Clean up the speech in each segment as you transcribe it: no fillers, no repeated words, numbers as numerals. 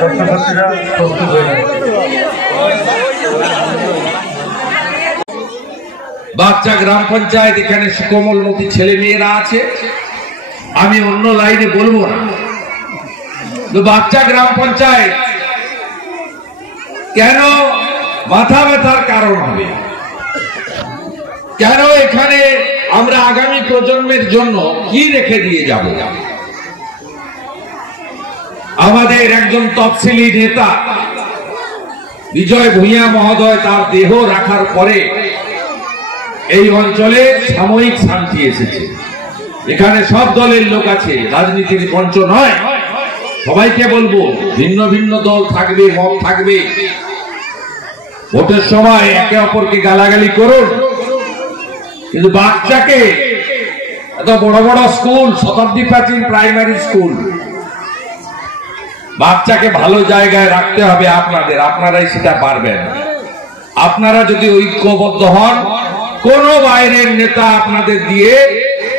ছাত্রছাত্রীরা প্রস্তুত হয়ে যাবে। বাচ্চা গ্রাম পঞ্চায়েত, এখানে সুকোমলমতি ছেলে মেয়েরা আছে, আমি অন্য লাইনে বলবো না। তো বাচ্চা গ্রাম পঞ্চায়েত কেন মাথা ব্যথার কারণ হবে? কেন এখানে আমরা আগামী প্রজন্মের জন্য কি রেখে দিয়ে যাব? আমাদের একজন তফসিলি নেতা বিজয় ভূঁইয়া মহোদয় তার দেহ রাখার পরে এই অঞ্চলে সাময়িক শান্তি এসেছে। এখানে সব দলের লোক আছে, রাজনীতির মঞ্চ নয়। সবাইকে বলবো, ভিন্ন ভিন্ন দল থাকবে, মত থাকবে, ভোটের সময় একে অপরকে গালাগালি করুন, কিন্তু বাচ্চাকে এত বড় বড় স্কুল, শতাব্দী প্রাচীন প্রাইমারি স্কুল, বাচ্চাকে ভালো জায়গায় রাখতে হবে আপনাদের। আপনারাই সেটা পারবেন। আপনারা যদি ঐক্যবদ্ধ হন, কোন বাইরের নেতা আপনাদের দিয়ে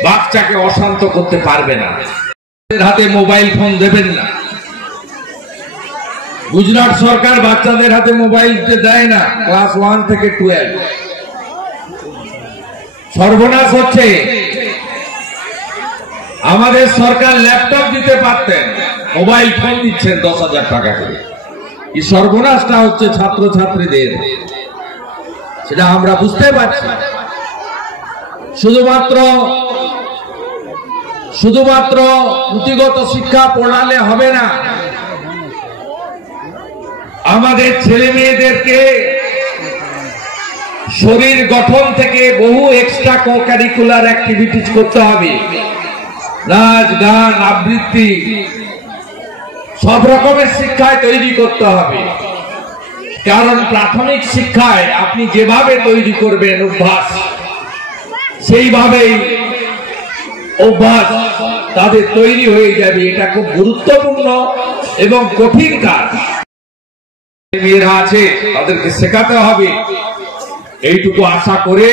বাচ্চাকে অশান্ত করতে পারবে না। হাতে মোবাইল ফোন দেবেন না। গুজরাট সরকার বাচ্চাদের হাতে মোবাইল দেয় না, ক্লাস 1 থেকে 12। সর্বনাশ হচ্ছে। আমাদের সরকার ল্যাপটপ দিতে পারতেন, মোবাইল ফোন দিচ্ছেন 10,000 টাকা করে। এই সর্বনাশটা হচ্ছে ছাত্রছাত্রীদের, সেটা আমরা বুঝতে পারছি। শুধুমাত্র পুঁথিগত শিক্ষা পড়ালে হবে না। আমাদের ছেলে মেয়েদেরকে শরীর গঠন থেকে বহু এক্সট্রা কারিকুলার অ্যাক্টিভিটিস করতে হবে। নাচ, গান, আবৃত্তি, সব রকমের শিক্ষায় তৈরি করতে হবে। কারণ প্রাথমিক শিক্ষায় আপনি যেভাবে তৈরি করবেন অভ্যাস, সেইভাবেই অভ্যাস তাদের তৈরি হয়ে যাবে। এটা খুব গুরুত্বপূর্ণ এবং কঠিন কাজ। মেয়েরা আছে, তাদেরকে শেখাতে হবে। এইটুকু আশা করে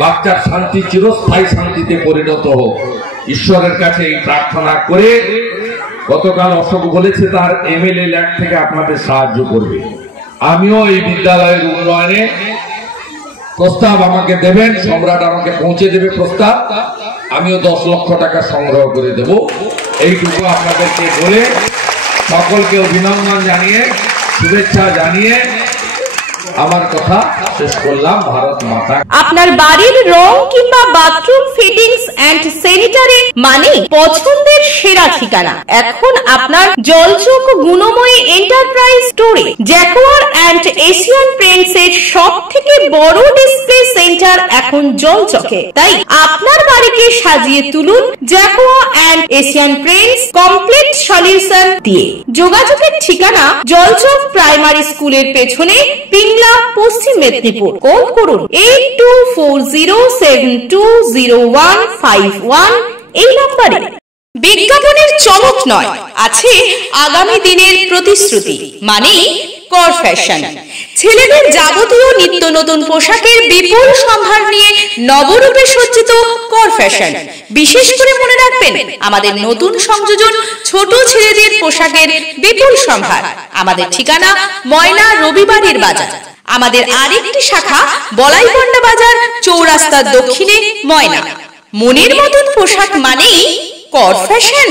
বাচ্চার শান্তি চিরস্থায়ী শান্তিতে পরিণত হোক, ঈশ্বরের কাছে এই প্রার্থনা করে, গতকাল অশোক বলেছে তার MLA ল্যাব থেকে আপনাদের সাহায্য করবে। আমিও এই বিদ্যালয়ের উন্নয়নে প্রস্তাব আমাকে দেবেন, সম্রাট আমাকে পৌঁছে দেবে প্রস্তাব, আমিও 10 লক্ষ টাকা সংগ্রহ করে দেব। এইটুকু আপনাদেরকে বলে সকলকে অভিনন্দন জানিয়ে, শুভেচ্ছা জানিয়ে আমার কথা শেষ করলাম। ভারত মাতা। আপনার বাড়ির রং কিংবা বাথরুম ফিটিংস এন্ড স্যানিটারি মানে পছন্দের সেরা ঠিকানা এখন আপনার জলচক গুণময়ী এন্টারপ্রাইজ স্টোরে। জ্যাকোয়ার এন্ড এশিয়ান পেইন্টস এর সব থেকে বড় ডিসপ্লে সেন্টার এখন জলচকে। তাই আপনার বাড়িকে সাজিয়ে তুলুন Jaquar and Asian Paints complete solution দিয়ে। যোগাযোগের ঠিকানা জলচক প্রাইমারি স্কুলের পেছনে, পিংলা, পশ্চিম মেদিনীপুর। কল করুন 8240720151 এই নম্বরে। বিজ্ঞাপনের চমক নয়, আছে আগামী দিনের প্রতিশ্রুতি, মানে কর ফ্যাশন। ছেলেদের যাবতীয় নিত্য নতুন পোশাকের বিপুল সম্ভার নিয়ে নবরূপে সজ্জিত কর ফ্যাশন। বিশেষ করে মনে রাখবেন, আমাদের নতুন সংযোজন ছোট ছেলেদের পোশাকের বিপুল সম্ভার। আমাদের ঠিকানা ময়না রবিবারের বাজার। আমাদের আরেকটি শাখা বলাইপন্ডা বাজার, চৌরাস্তার দক্ষিণে, ময়না। মনের মতন পোশাক মানেই কর ফ্যাশন।